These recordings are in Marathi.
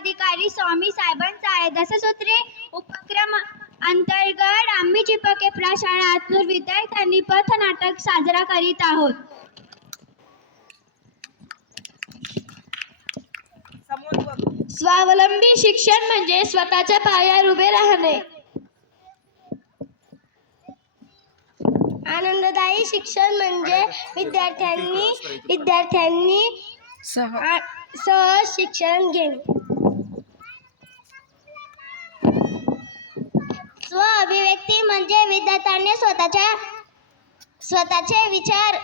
अधिकारी स्वामी साहेबांचा आहे. दशसूत्री उपक्रम अंतर्गत आम्ही चिपके प्रशाळातून विद्यार्थ्यांनी पथनाटक साजरा करीत आहोत. स्वावलंबी शिक्षण म्हणजे स्वतःच्या पायावर उभे राहणे. आनंददायी शिक्षण म्हणजे विद्यार्थ्यांनी सहज शिक्षण घेणे. स्व अभिव्यक्ती म्हणजे विद्यार्थ्यांनी स्वतःचे विचार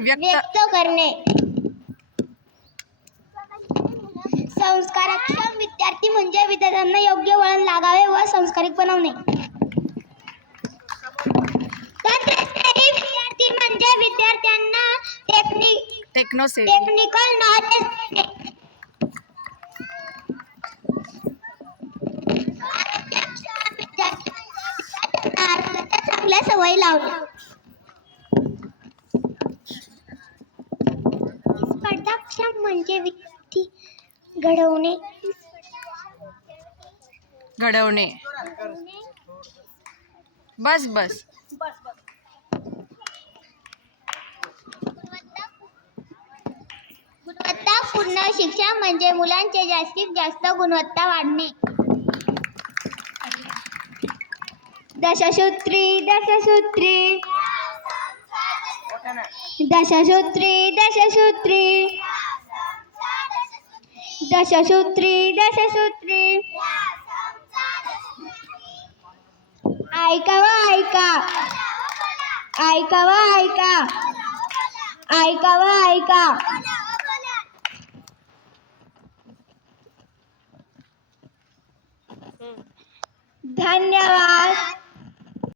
व्यक्त करणे. संस्कारक्षम विद्यार्थी म्हणजे विद्यार्थ्यांना योग्य वळण लागावे व संस्कारित बनवणे. तंत्रज्ञानी विद्यार्थी म्हणजे विद्यार्थ्यांना टेक्निकल नॉलेज चांगल्या सवयी लावणे. स्पर्धाक्षम म्हणजे व्यक्ती घडवणे. बस गुणवत्तापूर्ण शिक्षण म्हणजे मुलांचे जास्तीत जास्त गुणवत्ता वाढणे. दशसूत्री दशसूत्री दशसूत्री दशसूत्री दशसूत्री दशसूत्री ऐकावा ऐका ऐकावा ऐका ऐकावा ऐका. धन्यवाद.